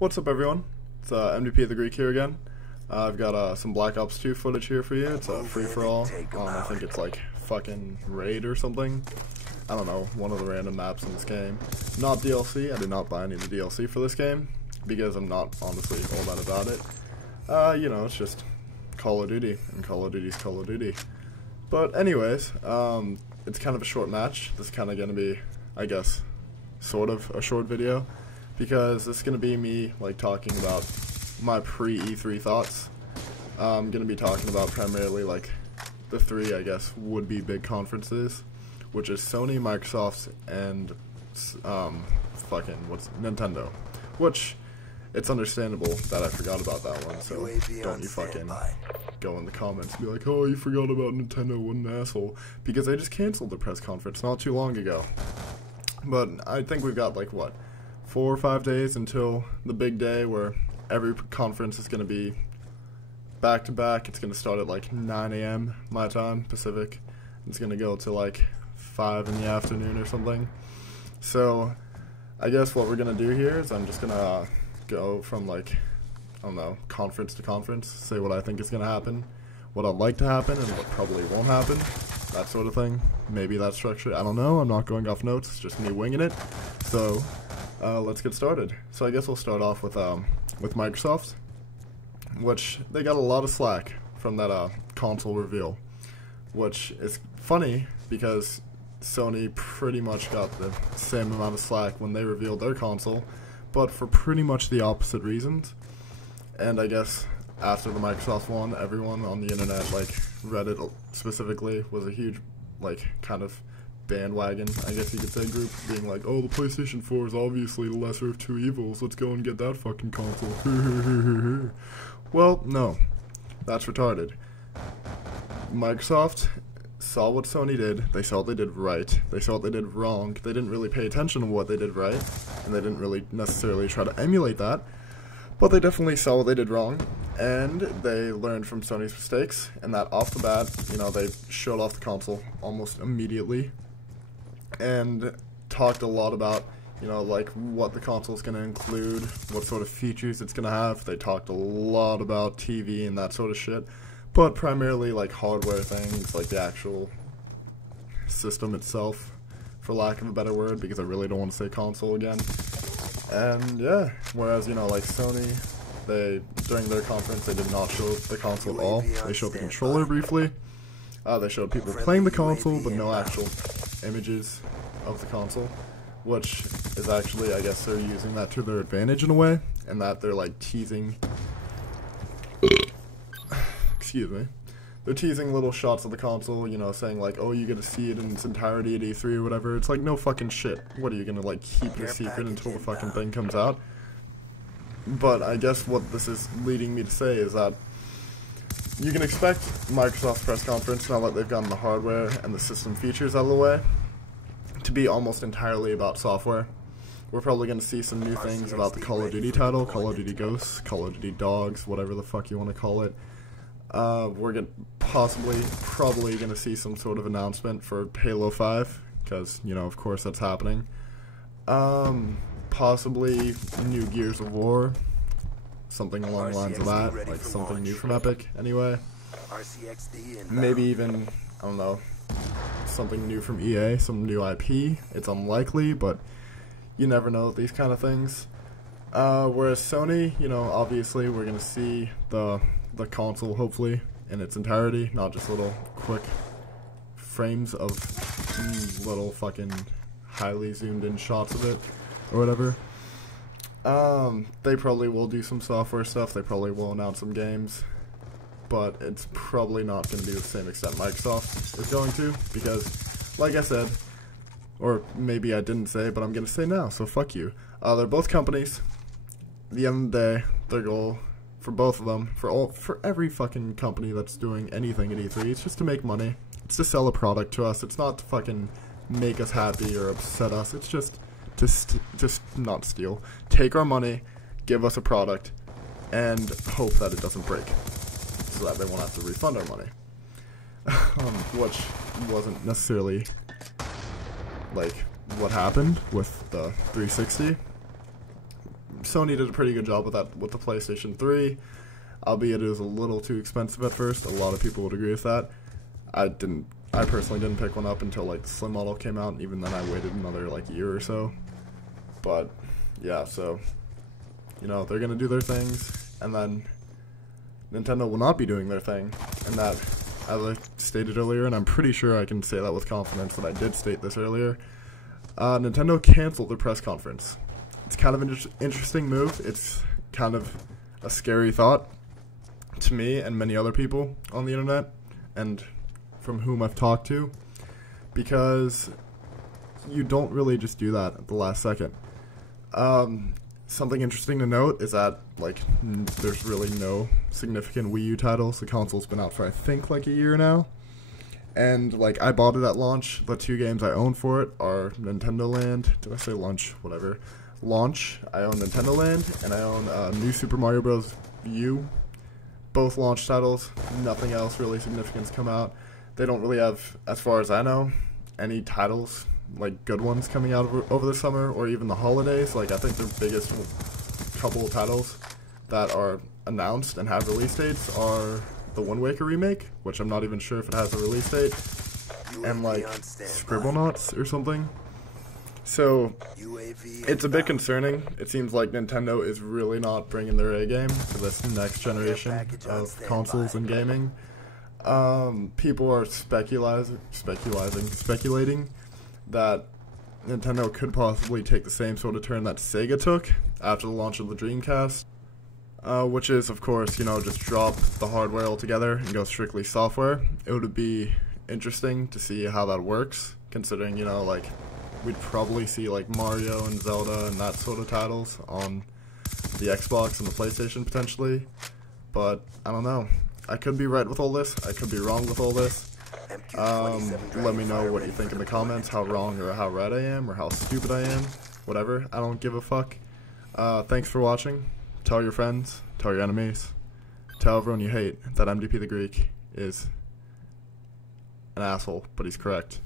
What's up, everyone? It's MVP the Greek here again. I've got some Black Ops 2 footage here for you. It's a free-for-all. I think it's like fucking Raid or something. I don't know, one of the random maps in this game. Not DLC. I did not buy any of the DLC for this game because I'm not honestly all that about it. You know, it's just Call of Duty, and Call of Duty's Call of Duty. But anyways, it's kind of a short match. This is kind of going to be, I guess, sort of a short video, because it's going to be me like talking about my pre-E3 thoughts. I'm going to be talking about primarily like the three, I guess, would-be big conferences, which is Sony, Microsoft, and Nintendo. Which, it's understandable that I forgot about that one, so don't you fucking go in the comments and be like, oh, you forgot about Nintendo, what an asshole, because they just canceled the press conference not too long ago. But I think we've got like, what, 4 or 5 days until the big day where every conference is going to be back to back. It's going to start at like 9 a.m. my time, Pacific. It's going to go to like 5 in the afternoon or something. So I guess what we're going to do here is I'm just going to go from like, I don't know, conference to conference, say what I think is going to happen, what I'd like to happen, and what probably won't happen, that sort of thing. Maybe that structure, I don't know, I'm not going off notes, it's just me winging it. So let's get started. So I guess we'll start off with Microsoft, which they got a lot of slack from that console reveal, which is funny because Sony pretty much got the same amount of slack when they revealed their console, but for pretty much the opposite reasons. And I guess after the Microsoft one, everyone on the internet, like Reddit specifically, was a huge, like, kind of bandwagon, I guess you could say, group, being like, oh, the PlayStation 4 is obviously the lesser of two evils, let's go and get that fucking console. Well, no, that's retarded. Microsoft saw what Sony did, they saw what they did right, they saw what they did wrong, they didn't really pay attention to what they did right, and they didn't really necessarily try to emulate that, but they definitely saw what they did wrong, and they learned from Sony's mistakes, and that off the bat, you know, they showed off the console almost immediately, and talked a lot about, you know, like what the console is going to include, what sort of features it's going to have. They talked a lot about TV and that sort of shit, but primarily like hardware things, like the actual system itself, for lack of a better word, because I really don't want to say console again. And yeah, whereas, you know, like Sony, they, during their conference, they did not show the console at all. They showed the controller briefly. They showed people playing the console, but no actual images of the console, which is actually, I guess they're using that to their advantage in a way, and that they're like teasing, excuse me, they're teasing little shots of the console, you know, saying like, oh, you get to see it in its entirety at E3 or whatever. It's like, no fucking shit. What, are you gonna like keep your secret until the fucking thing comes out? But I guess what this is leading me to say is that you can expect Microsoft's press conference, now that they've gotten the hardware and the system features out of the way, to be almost entirely about software. We're probably going to see some new things about the Call of Duty title, Call of Duty Ghosts, Call of Duty Dogs, whatever the fuck you want to call it. We're probably going to see some sort of announcement for Halo 5, because, you know, of course that's happening. Possibly new Gears of War, something along the lines of that, like something new from Epic, anyway. Maybe even, I don't know, something new from EA, some new IP. It's unlikely, but you never know with these kind of things. Whereas Sony, you know, obviously we're going to see the console, hopefully, in its entirety, not just little quick frames of little fucking highly zoomed in shots of it, or whatever. They probably will do some software stuff, they probably will announce some games, but it's probably not going to be the same extent Microsoft is going to, because, like I said, or maybe I didn't say, but I'm going to say now, so fuck you. They're both companies. At the end of the day, their goal for both of them, for every fucking company that's doing anything at E3, it's just to make money. It's to sell a product to us. It's not to fucking make us happy or upset us. It's just to not steal. Take our money, give us a product, and hope that it doesn't break, so that they won't have to refund our money. Which wasn't necessarily like what happened with the 360. Sony did a pretty good job with that with the PlayStation 3, albeit it was a little too expensive at first. A lot of people would agree with that. I personally didn't pick one up until like the Slim model came out, and even then I waited another like year or so. But yeah, so you know, they're gonna do their things, and then Nintendo will not be doing their thing, and that, as I stated earlier, and I'm pretty sure I can say that with confidence that I did state this earlier, Nintendo canceled their press conference. It's kind of an interesting move. It's kind of a scary thought to me and many other people on the internet, and from whom I've talked to, because you don't really just do that at the last second. Something interesting to note is that, like, there's really no significant Wii U titles. The console's been out for, I think, like a year now. And, like, I bought it at launch. The 2 games I own for it are Nintendo Land. Did I say lunch? Whatever. Launch. I own Nintendo Land, and I own New Super Mario Bros. U. Both launch titles. Nothing else really significant's come out. They don't really have, as far as I know, any titles, like good ones, coming out over the summer or even the holidays. Like, I think their biggest couple of titles that are announced and have release dates are the Wind Waker remake, which I'm not even sure if it has a release date, and like Scribblenauts or something. So it's a bit concerning. It seems like Nintendo is really not bringing their A game for this next generation of consoles and gaming. People are speculating that Nintendo could possibly take the same sort of turn that Sega took after the launch of the Dreamcast, which is, of course, you know, just drop the hardware altogether and go strictly software. It would be interesting to see how that works, considering, you know, like, we'd probably see, like, Mario and Zelda and that sort of titles on the Xbox and the PlayStation, potentially. But, I don't know. I could be right with all this. I could be wrong with all this. Let me know what you think in the comments, how wrong or how right I am, or how stupid I am. Whatever. I don't give a fuck. Thanks for watching. Tell your friends. Tell your enemies. Tell everyone you hate that MDP the Greek is an asshole, but he's correct.